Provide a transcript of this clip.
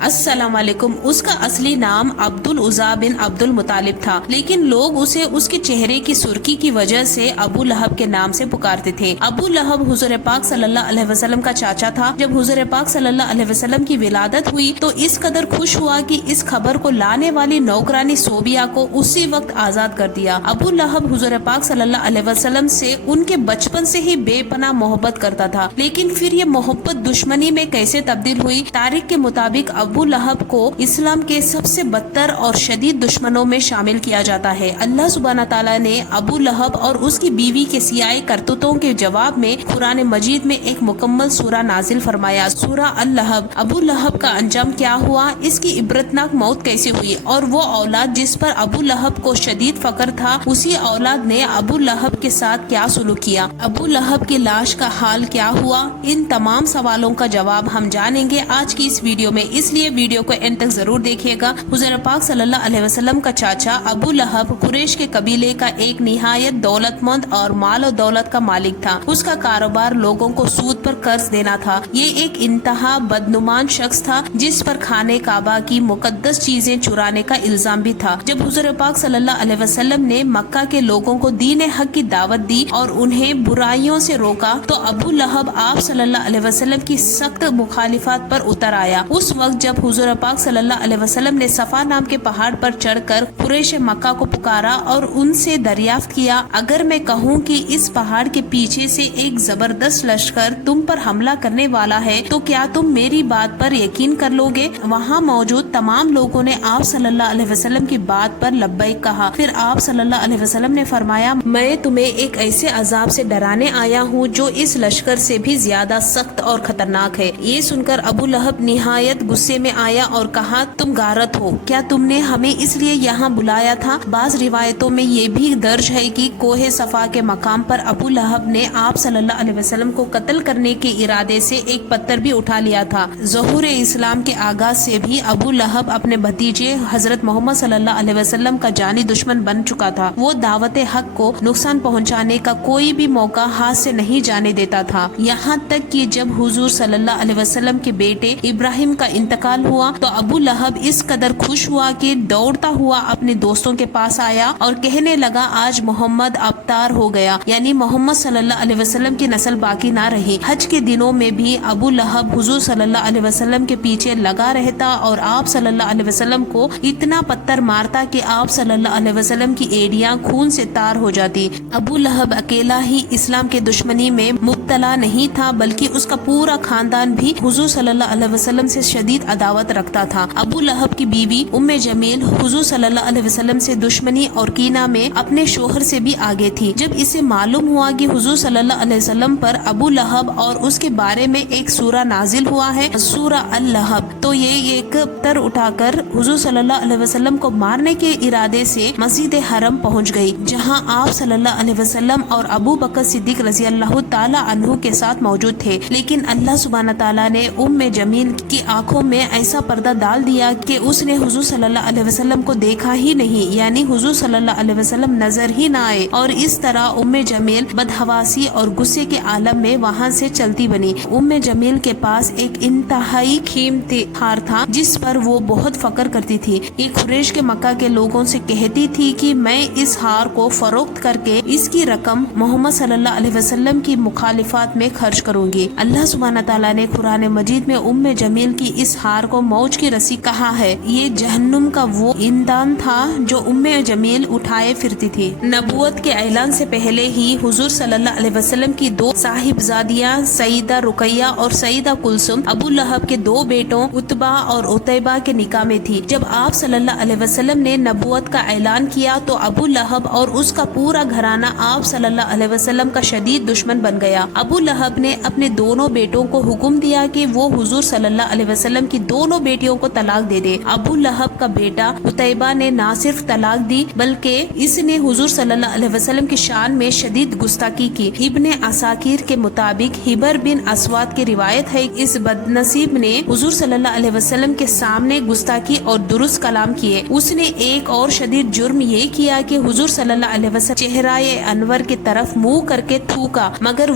السلام علیکم۔ اس کا اصلی نام عبد العزا بن عبد المطالب تھا، لیکن لوگ اسے اس کے چہرے کی سرخی کی وجہ سے ابو لہب کے نام سے پکارتے تھے۔ ابو لہب حضور پاک صلی اللہ علیہ وسلم کا چاچا تھا۔ جب حضور پاک صلی اللہ علیہ وسلم کی ولادت ہوئی تو اس قدر خوش ہوا کہ اس خبر کو لانے والی نوکرانی صوبیہ کو اسی وقت آزاد کر دیا۔ ابو لہب حضور پاک صلی اللہ علیہ وسلم سے ان کے بچپن سے ہی بے پناہ محبت کرتا تھا، لیکن پھر یہ محبت دشمنی میں کیسے تبدیل ہوئی؟ تاریخ کے مطابق ابو لہب کو اسلام کے سب سے بدتر اور شدید دشمنوں میں شامل کیا جاتا ہے۔ اللہ سبحانہ تعالیٰ نے ابو لہب اور اس کی بیوی کے سیاہ کرتوتوں کے جواب میں قرآن مجید میں ایک مکمل سورہ نازل فرمایا، سورہ اللہب۔ ابو لہب کا انجام کیا ہوا، اس کی عبرتناک موت کیسے ہوئی، اور وہ اولاد جس پر ابو لہب کو شدید فخر تھا، اسی اولاد نے ابو لہب کے ساتھ کیا سلوک کیا، ابو لہب کی لاش کا حال کیا ہوا، ان تمام سوالوں کا جواب ہم جانیں گے آج کی اس ویڈیو میں، اس لیے ویڈیو کو اینڈ تک ضرور دیکھیے گا۔ حضور پاک صلی اللہ علیہ وسلم کا چاچا ابو لہب قریش کے قبیلے کا ایک نہایت دولت مند اور مال و دولت کا مالک تھا۔ اس کا کاروبار لوگوں کو سود پر قرض دینا تھا۔ یہ ایک انتہا بدنمان شخص تھا جس پر خانہ کعبہ کی مقدس چیزیں چرانے کا الزام بھی تھا۔ جب حضور پاک صلی اللہ علیہ وسلم نے مکہ کے لوگوں کو دین حق کی دعوت دی اور انہیں برائیوں سے روکا تو ابو لہب آپ صلی اللہ علیہ وسلم کی سخت مخالفت پر اتر آیا۔ اس وقت جب حضور پاک صلی اللہ علیہ وسلم نے صفا نام کے پہاڑ پر چڑھ کر قریش مکہ کو پکارا اور ان سے دریافت کیا، اگر میں کہوں کہ اس پہاڑ کے پیچھے سے ایک زبردست لشکر تم پر حملہ کرنے والا ہے تو کیا تم میری بات پر یقین کر لو گے؟ وہاں موجود تمام لوگوں نے آپ صلی اللہ علیہ وسلم کی بات پر لبیک کہا۔ پھر آپ صلی اللہ علیہ وسلم نے فرمایا، میں تمہیں ایک ایسے عذاب سے ڈرانے آیا ہوں جو اس لشکر سے بھی زیادہ سخت اور خطرناک ہے۔ یہ سن کر ابو لہب نہایت غصے میں آیا اور کہا، تم غارت ہو، کیا تم نے ہمیں اس لیے یہاں بلایا تھا؟ بعض روایتوں میں یہ بھی درج ہے کہ کوہ صفا کے مقام پر ابو لہب نے آپ صلی اللہ علیہ وسلم کو قتل کرنے کے ارادے سے ایک پتھر بھی اٹھا لیا تھا۔ ظہور اسلام کے آغاز سے بھی ابو لہب اپنے بھتیجے حضرت محمد صلی اللہ علیہ وسلم کا جانی دشمن بن چکا تھا۔ وہ دعوت حق کو نقصان پہنچانے کا کوئی بھی موقع ہاتھ سے نہیں جانے دیتا تھا، یہاں تک کہ جب حضور صلی اللہ علیہ وسلم کے بیٹے ابراہیم کا انتقال ہوا تو ابو لہب اس قدر خوش ہوا کہ دوڑتا ہوا اپنے دوستوں کے پاس آیا اور کہنے لگا، آج محمد ابتر ہو گیا، یعنی محمد صلی اللہ علیہ وسلم کی نسل باقی نہ رہی۔ حج کے دنوں میں بھی ابو لہب حضور صلی اللہ علیہ وسلم کے پیچھے لگا رہتا اور آپ صلی اللہ علیہ وسلم کو اتنا پتھر مارتا کہ آپ صلی اللہ علیہ وسلم کی ایڑیاں خون سے تار ہو جاتی۔ ابو لہب اکیلا ہی اسلام کے دشمنی میں مبتلا نہیں تھا، بلکہ اس کا پورا خاندان بھی حضور صلی اللہ علیہ وسلم سے شدید عداوت رکھتا تھا۔ ابو لہب کی بیوی ام جمیل حضور صلی اللہ علیہ وسلم سے دشمنی اور کینہ میں اپنے شوہر سے بھی آگے تھی۔ جب اسے معلوم ہوا کہ حضور صلی اللہ علیہ وسلم پر ابو لہب اور اس کے بارے میں ایک سورہ نازل ہوا ہے، سورہ اللہب، تو یہ ایک پتھر اٹھا کر حضور صلی اللہ علیہ وسلم کو مارنے کے ارادے سے مسجد حرم پہنچ گئی، جہاں آپ صلی اللہ علیہ وسلم اور ابو بکر صدیق رضی اللہ تعالی عنہ کے ساتھ موجود تھے، لیکن اللہ سبحانہ تعالیٰ نے ام جمیل کی آنکھوں میں ایسا پردہ ڈال دیا کہ اس نے حضور صلی اللہ علیہ وسلم کو دیکھا ہی نہیں، یعنی حضور صلی اللہ علیہ وسلم نظر ہی نہ آئے، اور اس طرح ام جمیل بدحواسی اور غصے کے عالم میں وہاں سے چلتی بنی۔ ام جمیل کے پاس ایک انتہائی قیمتی ہار تھا جس پر وہ بہت فخر کرتی تھی۔ ایک قریش کے مکہ کے لوگوں سے کہتی تھی کہ میں اس ہار کو فروخت کر کے اس کی رقم محمد صلی اللہ علیہ وسلم کی مخالفات میں خرچ کروں گی۔ اللہ سبحانہ تعالیٰ نے قرآن مجید میں ام جمیل کی اس ہار کو موج کی رسی کہا ہے۔ یہ جہنم کا وہ ایندھن تھا جو ام جمیل اٹھائے پھرتی تھی۔ نبوت کے اعلان سے پہلے ہی حضور صلی اللہ علیہ وسلم کی دو صاحبزادیاں سیدہ رقیہ اور سیدہ کلثوم ابو لہب کے دو بیٹوں عتبہ اور عتیبہ کے نکاح میں تھی۔ جب آپ صلی اللہ علیہ وسلم نے نبوت کا اعلان کیا تو ابو لہب اور اس کا پورا گھرانہ آپ صلی اللہ علیہ وسلم کا شدید دشمن بن گیا۔ ابو لہب نے اپنے دونوں بیٹوں کو حکم دیا کہ وہ حضور صلی اللہ علیہ وسلم کی دونوں بیٹیوں کو طلاق دے دے۔ ابو لہب کا بیٹا عتیبہ نے نہ صرف طلاق دی بلکہ اس نے حضور صلی اللہ علیہ وسلم کی شان میں شدید گستاخی کی۔ ابن عساکر کے مطابق حبر بن اسود کی روایت ہے، اس بدنصیب نے حضور صلی اللہ علیہ وسلم کے سامنے گستاخی اور درست کلام کیے۔ اس نے ایک اور شدید جرم یہ کیا کہ حضور صلی اللہ علیہ وسلم چہرہ انور کی طرف منہ کر کے تھوکا، مگر